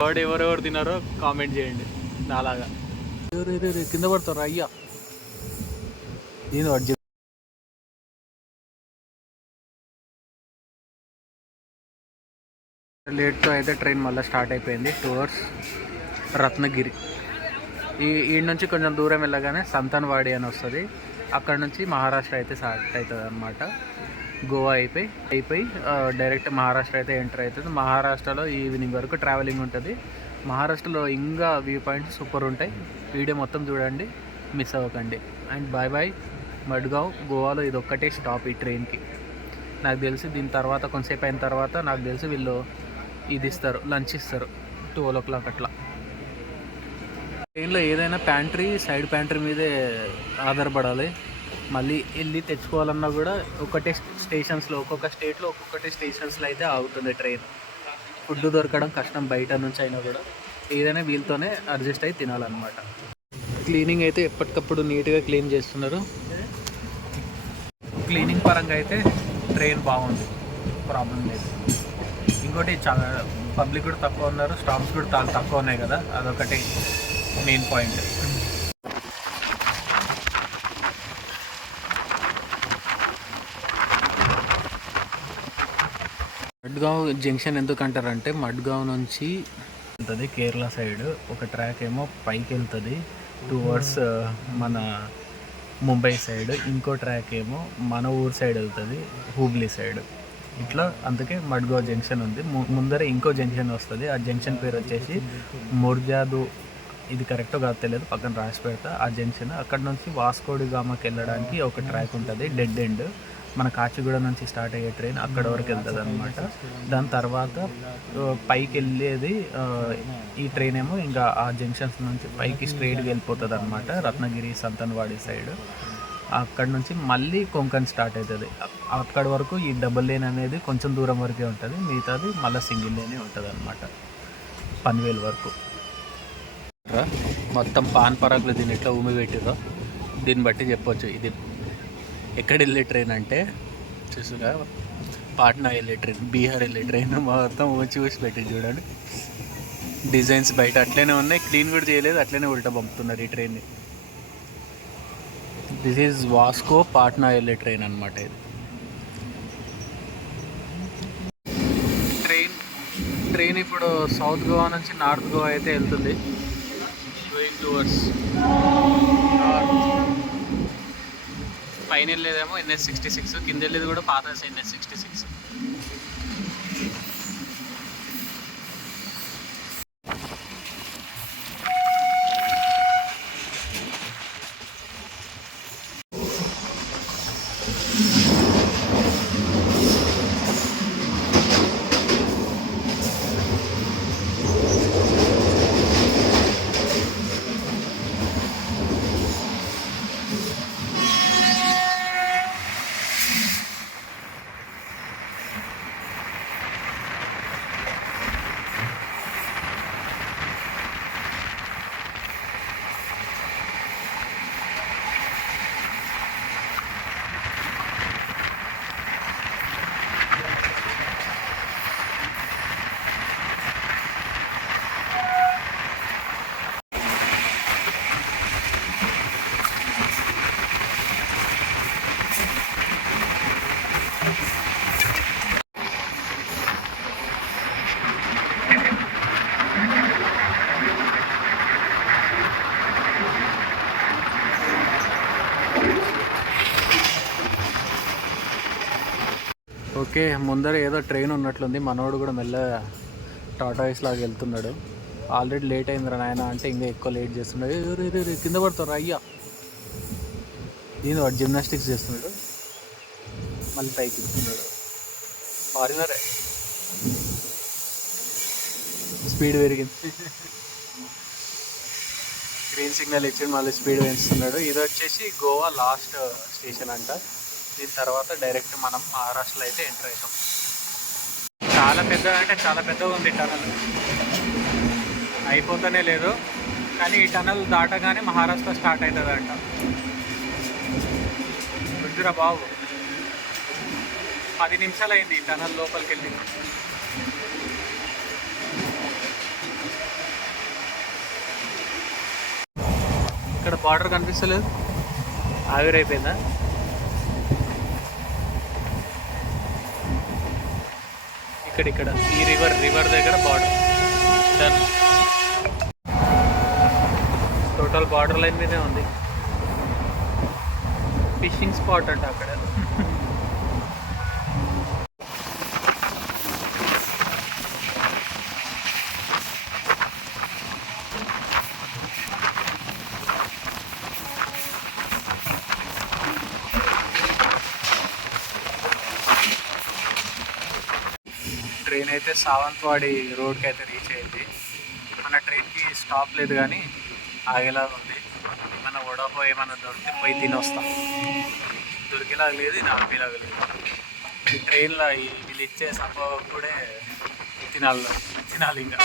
వాడు ఎవరెవరు తిన్నారో కామెంట్ చేయండి. నాలాగా కింద పడతారు అయ్యా. నేను వాడు లేట్తో అయితే ట్రైన్ మళ్ళీ స్టార్ట్ అయిపోయింది టువర్డ్స్ రత్నగిరి. ఈ నుంచి కొంచెం దూరం వెళ్ళగానే సంతన్వాడి అని వస్తుంది. అక్కడ నుంచి మహారాష్ట్ర అయితే స్టార్ట్ అవుతుంది అనమాట. గోవా అయిపోయి డైరెక్ట్ మహారాష్ట్ర అయితే ఎంటర్ అవుతుంది. మహారాష్ట్రలో ఈవినింగ్ వరకు ట్రావెలింగ్ ఉంటుంది. మహారాష్ట్రలో ఇంకా వ్యూ పాయింట్స్ సూపర్ ఉంటాయి. వీడియో మొత్తం చూడండి, మిస్ అవ్వకండి. And bye bye Madgaon. గోవాలో ఇది ఒక్కటే స్టాప్ ఈ ట్రైన్కి. నాకు తెలిసి దీని తర్వాత కొంతసేపు అయిన తర్వాత నాకు తెలిసి వీళ్ళు ఇది ఇస్తారు, లంచ్ ఇస్తారు 12 o'clock అట్లా. ట్రైన్లో ఏదైనా ప్యాంట్రీ సైడ్ ప్యాంట్రీ మీదే ఆధారపడాలి. మళ్ళీ వెళ్ళి తెచ్చుకోవాలన్నా కూడా ఒకటే స్టేషన్స్లో, ఒక్కొక్క స్టేట్లో ఒక్కొక్కటి స్టేషన్స్లో అయితే ఆగుతుంది ట్రైన్. ఫుడ్ దొరకడం కష్టం బయట నుంచి అయినా కూడా. ఏదైనా వీళ్ళతోనే అడ్జస్ట్ అయ్యి తినాలన్నమాట. క్లీనింగ్ అయితే ఎప్పటికప్పుడు నీట్గా క్లీన్ చేస్తున్నారు. క్లీనింగ్ పరంగా అయితే ట్రైన్ బాగుంది, ప్రాబ్లం లేదు. ఇంకోటి చాలా పబ్లిక్ కూడా తక్కువ ఉన్నారు, స్టాప్స్ కూడా చాలా తక్కువ ఉన్నాయి కదా, అదొకటి మెయిన్ పాయింట్. మడ్గావ్ జంక్షన్ ఎందుకంటారంటే మడ్గావ్ నుంచి వెళ్తుంది కేరళ సైడ్, ఒక ట్రాక్ ఏమో పైకి వెళ్తుంది టువర్డ్స్ మన ముంబై సైడ్, ఇంకో ట్రాక్ ఏమో మన ఊరు సైడ్ వెళ్తుంది హూబ్లీ సైడ్. ఇట్లా అందుకే మడ్గావ్ జంక్షన్ ఉంది. ముందరే ఇంకో జంక్షన్ వస్తుంది. ఆ జంక్షన్ పేరు వచ్చేసి ముర్జాదు. ఇది కరెక్టో కాదు తెలియదు, పక్కన రాసి పెడతా ఆ జంక్షన్. అక్కడ నుంచి వాస్కోడి గామాకి వెళ్ళడానికి ఒక ట్రాక్ ఉంటుంది, డెడ్ ఎండ్. మన కాచిగూడ నుంచి స్టార్ట్ అయ్యే ట్రైన్ అక్కడ వరకు వెళ్తుంది అనమాట. దాని తర్వాత పైకి వెళ్ళేది ఈ ట్రైన్ ఏమో ఇంకా ఆ జంక్షన్స్ నుంచి పైకి స్ట్రైట్గా వెళ్ళిపోతుంది అనమాట, రత్నగిరి సంతన్వాడి సైడ్. అక్కడ నుంచి మళ్ళీ కొంకన్ స్టార్ట్ అవుతుంది. అక్కడ వరకు ఈ డబుల్ లేన్ అనేది కొంచెం దూరం వరకే ఉంటుంది, మిగతాది మళ్ళీ సింగిల్ లేనే ఉంటుంది అనమాట పన్వేల్ వరకు. మొత్తం పాన్ పరాకులు దీన్ని ఎట్లా ఉమ్మి పెట్టిరో దీన్ని బట్టి చెప్పొచ్చు ఇది ఎక్కడ వెళ్ళే ట్రైన్ అంటే. చూసుగా పాట్నా వెళ్ళే ట్రైన్, బీహార్ వెళ్ళే ట్రైన్ మొత్తం చూసి పెట్టి చూడండి. డిజైన్స్ బయట అట్లనే ఉన్నాయి, క్లీన్ కూడా చేయలేదు, అట్లనే ఉల్టా పంపుతున్నారు ఈ ట్రైన్ని. దిస్ ఈజ్ వాస్కో పాట్నా వెళ్ళే ట్రైన్ అనమాట ఇది. ట్రైన్ ఇప్పుడు సౌత్ గోవా నుంచి నార్త్ గోవా అయితే వెళ్తుంది, గోయింగ్ టువర్డ్స్ నార్త్. పైన వెళ్ళేదేమో NH66, కింద వెళ్ళేది కూడా పాత NH66. ఓకే, ముందర ఏదో ట్రైన్ ఉన్నట్లుంది. మనోడు కూడా మెల్ల టాటాయిస్ లాగా వెళ్తున్నాడు. ఆల్రెడీ లేట్ అయిందిరా నాయన అంటే ఇంకా ఎక్కువ లేట్ చేస్తున్నాడు. ఎవరు కింద పడతారు అయ్యా. దీని వాడు జిమ్నాస్టిక్స్ చేస్తున్నాడు, మళ్ళీ పైకి ఇస్తున్నాడు. ఫారినరే, స్పీడ్ పెరిగింది. గ్రీన్ సిగ్నల్ ఇచ్చి మళ్ళీ స్పీడ్ పెంచుతున్నాడు. ఇది వచ్చేసి గోవా లాస్ట్ స్టేషన్ అంట. దీని తర్వాత డైరెక్ట్ మనం మహారాష్ట్రలో అయితే ఎంటర్ అవుతాం. చాలా పెద్దగా అంటే చాలా పెద్దగా ఉంది టనల్, అయిపోతూనే లేదు. కానీ ఈ టనల్ దాటగానే మహారాష్ట్ర స్టార్ట్ అవుతుంది అంట. రుద్ర బాబు 10 నిమిషాలు అయింది ఈ టనల్ లోపలికి వెళ్ళి. ఇక్కడ బార్డర్ కనిపిస్తలేదు, ఆవిరైపోయిందా? ఇక్కడ ఈ రివర్ దగ్గర border done. Total border line మీదే ఉంది. ఫిషింగ్ స్పాట్ అంట అక్కడ. ట్రైన్ అయితే సావంతవాడి రోడ్కి అయితే రీచ్ అయింది. మన ట్రైన్కి స్టాప్ లేదు కానీ ఆగేలా ఉంది. మన వడపో ఏమైనా దొరికితే పోయి తినొస్తాం. దొరికేలాగా లేదు, ఇది ఆపేలాగా లేదు. ఈ ట్రైన్లో వీళ్ళు ఇచ్చే సంభవం కూడా తినాలి ఇంకా.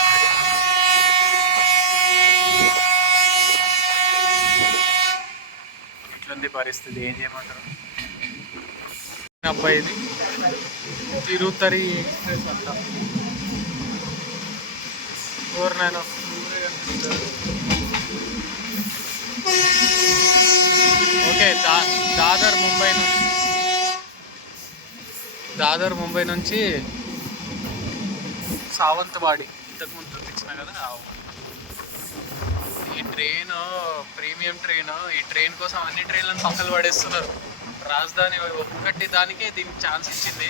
ఇట్లుంది పరిస్థితి, ఏం చేయమంటారు? అబ్బాయిది తిరుత్తరి ఎక్స్ప్రెస్ అంట. నేను ఓకే, దాదర్ ముంబై నుంచి సావంతవాడి ఇంతకుముందు చూపించిన కదా. ఈ ట్రైన్ ప్రీమియం ట్రైన్. ఈ ట్రైన్ కోసం అన్ని ట్రైన్లను పక్కన పడేస్తున్నారు. రాజధాని ఒక్కటి దానికే దీనికి ఛాన్స్ ఇచ్చింది,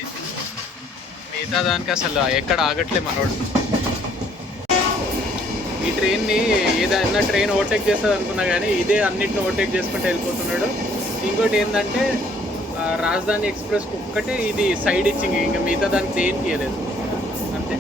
మిగతా దానికి అసలు ఎక్కడ ఆగట్లే మనోడు. ఈ ట్రైన్ని ఏదైనా ట్రైన్ ఓవర్టేక్ చేస్తుంది అనుకున్నా కానీ ఇదే అన్నిటిని ఓవర్టేక్ చేసుకుంటూ వెళ్ళిపోతున్నాడు. ఇంకోటి ఏంటంటే రాజధాని ఎక్స్ప్రెస్ ఒక్కటే ఇది సైడ్ ఇచ్చింగ్, ఇంకా మిగతా దానికి దేనికి ఇవ్వలేదు అంతే.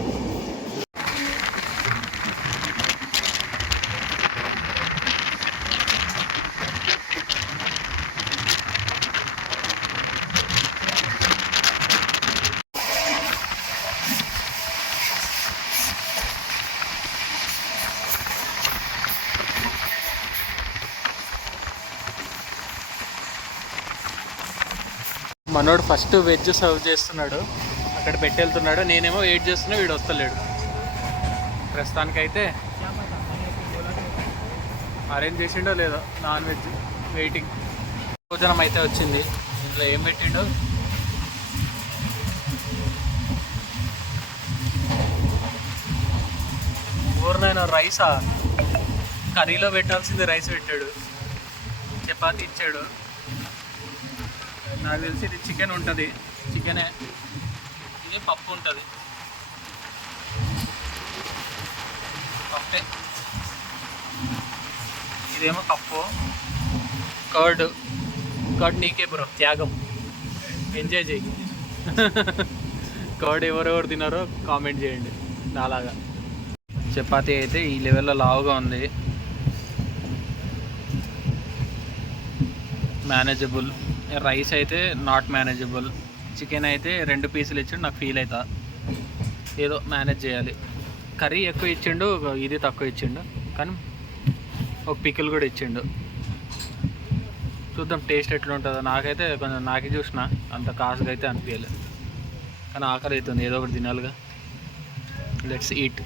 మనోడు ఫస్ట్ వెజ్ సర్వ్ చేస్తున్నాడు, అక్కడ పెట్టి వెళ్తున్నాడు. నేనేమో వెయిట్ చేస్తున్నా, వీడు వస్తలేడు. ప్రస్తుతానికైతే అరేంజ్ చేసిండో లేదో నాన్ వెజ్ వెయిటింగ్. భోజనం అయితే వచ్చింది. ఇందులో ఏం పెట్టిండో ఊరినైనా రైసా, కర్రీలో పెట్టాల్సింది రైస్ పెట్టాడు, చపాతి ఇచ్చాడు. నాకు తెలిసి ఇది చికెన్ ఉంటుంది, చికెనే. ఇది పప్పు ఉంటుంది, పప్పే. ఇదేమో పప్పు. కర్డ్ నీకే బ్రో, త్యాగం, ఎంజాయ్ చేయి. కర్డ్ ఎవరెవరు తిన్నారో కామెంట్ చేయండి నాలాగా. చపాతీ అయితే ఈ లెవెల్లో లావుగా ఉంది, మేనేజబుల్. రైస్ అయితే నాట్ మేనేజబుల్. చికెన్ అయితే 2 పీసులు ఇచ్చిండు, నాకు ఫీల్ అవుతా. ఏదో మేనేజ్ చేయాలి. కర్రీ ఎక్కువ ఇచ్చిండు, ఇది తక్కువ ఇచ్చిండు, కానీ ఒక పికిల్ కూడా ఇచ్చిండు. చూద్దాం టేస్ట్ ఎట్లా ఉంటుందో. నాకైతే కొంచెం నాకే చూసిన అంత కాసుగా అయితే అనిపించలేదు, కానీ ఆకలి అవుతుంది, ఏదో ఒకటి తినాలిగా. Let's eat.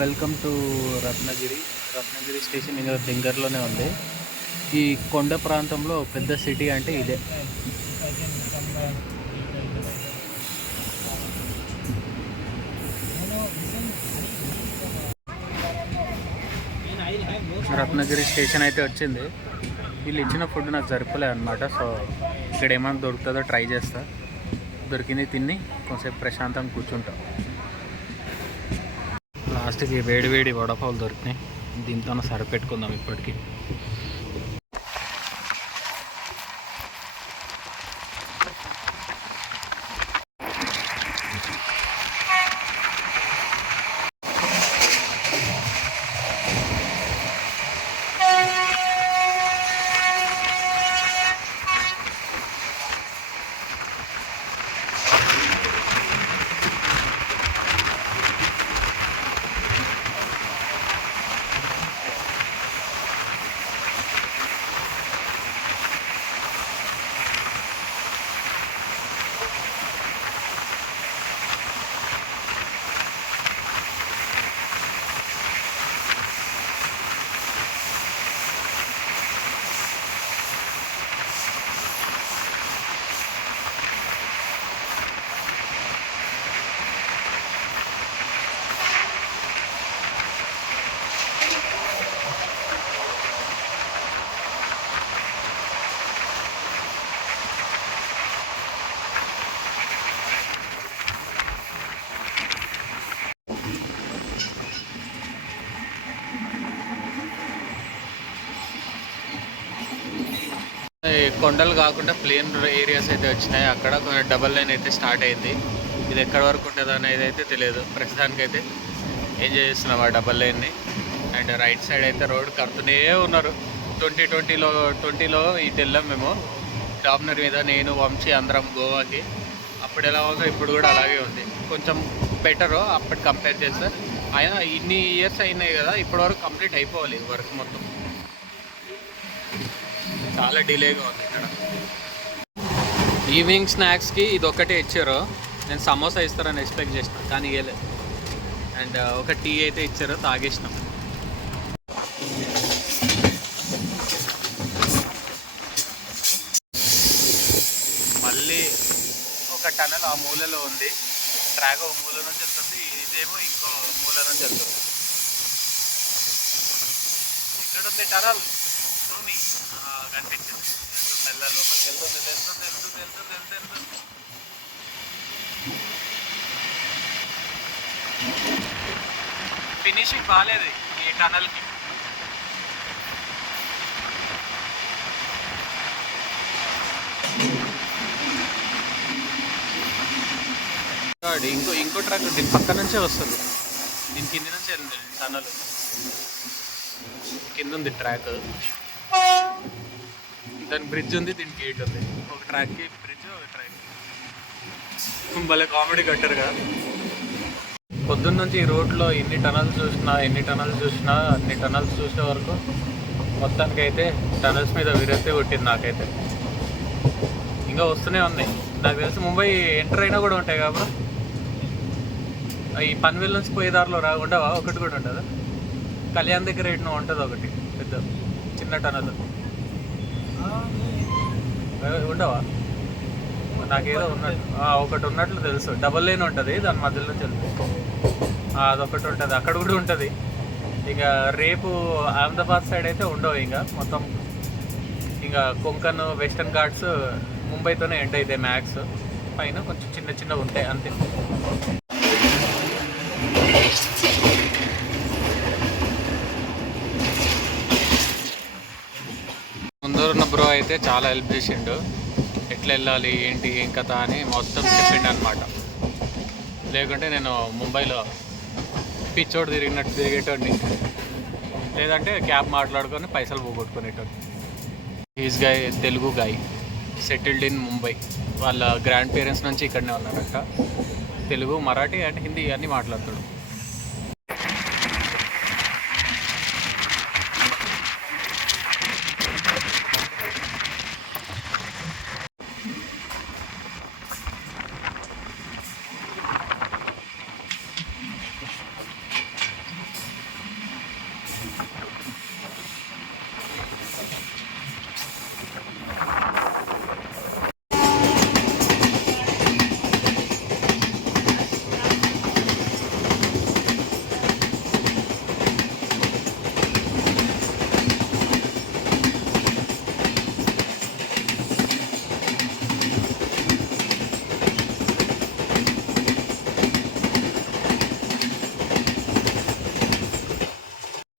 Welcome to Ratnagiri. Ratnagiri station ఇంకా దగ్గరలోనే ఉంది. ఈ కొండ ప్రాంతంలో పెద్ద సిటీ అంటే ఇదే. రత్నగిరి స్టేషన్ అయితే వచ్చింది. వీళ్ళు ఇచ్చిన ఫుడ్ నాకు సరిపోలేదు అనమాట. సో ఇక్కడ ఏమైనా దొరుకుతుందో ట్రై చేస్తా. దొరికింది తిని కొంచెంసేపు ప్రశాంతంగా కూర్చుంటాం. లాస్ట్కి వేడి వేడి వడపావులు దొరికినాయి. దీంతో సరిపెట్టుకుందాం ఇప్పటికీ. కొండలు కాకుండా ప్లేన్ ఏరియాస్ అయితే వచ్చినాయి. అక్కడ కొంచెం డబల్ లైన్ అయితే స్టార్ట్ అయింది. ఇది ఎక్కడి వరకు ఉంటుంది అనేది అయితే తెలియదు. ప్రస్తుతానికి అయితే ఎంజాయ్ చేస్తున్నాం ఆ డబల్ లైన్ని. అండ్ రైట్ సైడ్ అయితే రోడ్ కడుతూనే ఉన్నారు. 2020లో ఇటు వెళ్ళాం మేము డాబ్నర్ మీద, నేను వంశీ అందరం గోవాకి. అప్పుడు ఎలా ఉందో ఇప్పుడు కూడా అలాగే ఉంది. కొంచెం బెటరు అప్పటి కంపేర్ చేస్తే. అయినా ఇన్ని ఇయర్స్ అయినాయి కదా, ఇప్పటివరకు కంప్లీట్ అయిపోవాలి వర్క్ మొత్తం. చాలా డిలేగా ఉంది ఇక్కడ. ఈవినింగ్ స్నాక్స్కి ఇది ఒక్కటే ఇచ్చారు. నేను సమోసా ఇస్తారని ఎక్స్పెక్ట్ చేసిన, కానీ ఇవ్వలేదు. అండ్ ఒక టీ అయితే ఇచ్చారు, తాగేసినాం. మళ్ళీ ఒక టనల్ ఆ మూలలో ఉంది. ట్రాక్ ఒక మూల నుంచి వెళ్తుంది, ఇదేమో ఇంకో మూల నుంచి వెళ్తుంది. ఇక్కడ ఉంది టనల్, కనిపించింది. మెల్ల లోపలికి వెళ్తుంది, వెళ్తుంది వెళ్తుంది వెళ్తుంది వెళ్తుంది. ఫినిషింగ్ బాగాలేదు ఈ టనల్కి. ఇంకో ట్రాక్ దీని పక్క నుంచే వస్తుంది. దీని కింది నుంచి వెళ్ళింది టనల్. కింద ఉంది ట్రాక్, దాని బ్రిడ్జ్ ఉంది, దీనికి గేట్ ఉంది. ఒక ట్రాక్కి బ్రిడ్జ్, ఒక ట్రాక్. భలే కామెడీ కట్టారు కదా. పొద్దున్న నుంచి ఈ రోడ్లో ఎన్ని టనల్స్ చూసినా అన్ని టనల్స్ చూసే వరకు మొత్తానికి అయితే టనల్స్ మీద విరక్తి కొట్టింది నాకైతే. ఇంకా వస్తూనే ఉన్నాయి. నాకు తెలిసి ముంబై ఎంటర్ అయినా కూడా ఉంటాయి కాబట్టి. ఈ పన్వేల్ నుంచి పోయే దారిలో ఉండవా? ఒకటి కూడా ఉంటుందా? కళ్యాణ్ దగ్గర ఎన్నో ఉంటుంది ఒకటి పెద్ద చిన్న టనల్. ఉండవా? నాకేదో ఉన్నట్టు ఒకటి ఉన్నట్లు తెలుసు. డబల్ లైన్ ఉంటుంది, దాని మధ్యలో తెలుసు. అదొకటి ఉంటుంది, అక్కడ కూడా ఉంటుంది. ఇంకా రేపు అహ్మదాబాద్ సైడ్ అయితే ఉండవు. ఇంకా మొత్తం ఇంకా కొంకన్, వెస్టర్న్ ఘాట్స్ ముంబైతోనే ఎండ్ అయితే మ్యాక్స్. పైన కొంచెం చిన్న చిన్నవి ఉంటాయి అంతే. ముందరున్న బ్రో అయితే చాలా హెల్ప్ చేసిండు. ఎట్లా వెళ్ళాలి, ఏంటి, ఏం కథ అని మొత్తం చెప్పిండు అనమాట. లేకుంటే నేను ముంబైలో పిచ్చోడు తిరిగినట్టు తిరిగేటోడిని, లేదంటే క్యాబ్ మాట్లాడుకొని పైసలు పోగొట్టుకునేటోడిని. Is guy Telugu guy, settled in Mumbai. వాళ్ళ గ్రాండ్ పేరెంట్స్ నుంచి ఇక్కడనే ఉన్నారట. తెలుగు, మరాఠీ అండ్ హిందీ అన్నీ మాట్లాడతాడు.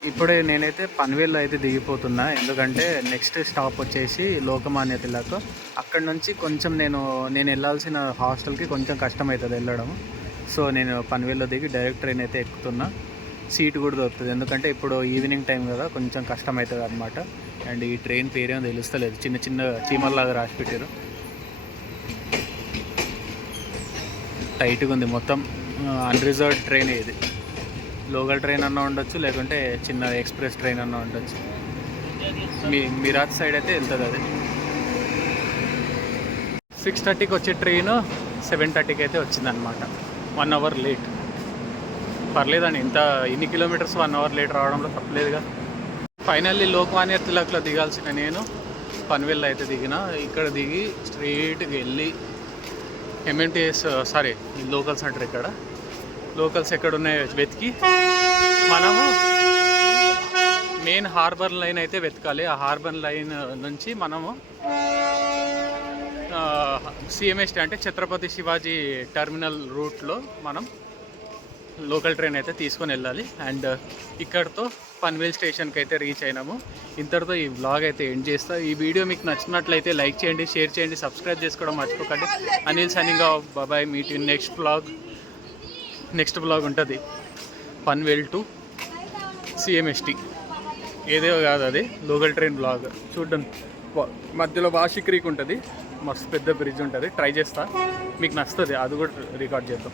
ఇప్పుడే నేనైతే పన్వేల్లో అయితే దిగిపోతున్నా, ఎందుకంటే నెక్స్ట్ స్టాప్ వచ్చేసి లోకమాన్య తిలక్. అక్కడ నుంచి కొంచెం నేను వెళ్ళాల్సిన హాస్టల్కి కొంచెం కష్టమవుతుంది వెళ్ళడం. సో నేను పన్వేల్లో దిగి డైరెక్ట్ ట్రైన్ అయితే ఎక్కుతున్నా. సీట్ కూడా దొరుకుతుంది, ఎందుకంటే ఇప్పుడు ఈవినింగ్ టైం కదా, కొంచెం కష్టమవుతుంది అనమాట. అండ్ ఈ ట్రైన్ పేరేమో తెలుస్తలేదు, చిన్న చిన్న చీమల్లాగా రాసి పెట్టారు. టైట్గా ఉంది మొత్తం. అన్రిజర్వ్డ్ ట్రైన్ ఇది. లోకల్ ట్రైన్ అన్నా ఉండొచ్చు, లేకుంటే చిన్న ఎక్స్ప్రెస్ ట్రైన్ అన్నా ఉండొచ్చు. మీరాజ్ సైడ్ అయితే వెళ్తుంది అది. 6:30కి వచ్చే ట్రైన్ 7:30కి అయితే వచ్చిందనమాట. 1 అవర్ లేట్. పర్లేదండి, ఇన్ని కిలోమీటర్స్ 1 అవర్ లేట్ రావడంలో తప్పలేదుగా. ఫైనల్లీ లోకమాన్య తిలక్లో దిగాల్సిన నేను పన్వేల్లో అయితే దిగిన. ఇక్కడ దిగి స్ట్రైట్కి వెళ్ళి ఎంఎంటీఎస్ లోకల్స్ అంటారు, ఇక్కడ లోకల్స్ ఎక్కడున్నాయో వెతికి మనము మెయిన్ హార్బర్ లైన్ అయితే వెతకాలి. ఆ హార్బర్ లైన్ నుంచి మనము సిఎంఎస్టీ అంటే ఛత్రపతి శివాజీ టెర్మినల్ రూట్లో మనం లోకల్ ట్రైన్ అయితే తీసుకొని వెళ్ళాలి. అండ్ ఇక్కడతో పన్వేల్ స్టేషన్కి అయితే రీచ్ అయినాము. ఇంతటితో ఈ వ్లాగ్ అయితే ఎండ్ చేస్తా. ఈ వీడియో మీకు నచ్చినట్లయితే లైక్ చేయండి, షేర్ చేయండి, సబ్స్క్రైబ్ చేసుకోవడం మర్చిపోకండి. Anil signing off. Bye. Meet in next blog ఉంటుంది పన్వేల్ టు సిఎంఎస్టీ. ఏదో కాదు, అది లోకల్ ట్రైన్ బ్లాగ్. చూడండి, మధ్యలో వాషి క్రీక్ ఉంటుంది, మస్తు పెద్ద బ్రిడ్జ్ ఉంటుంది. ట్రై చేస్తా, మీకు నచ్చుతుంది, అది కూడా రికార్డ్ చేద్దాం.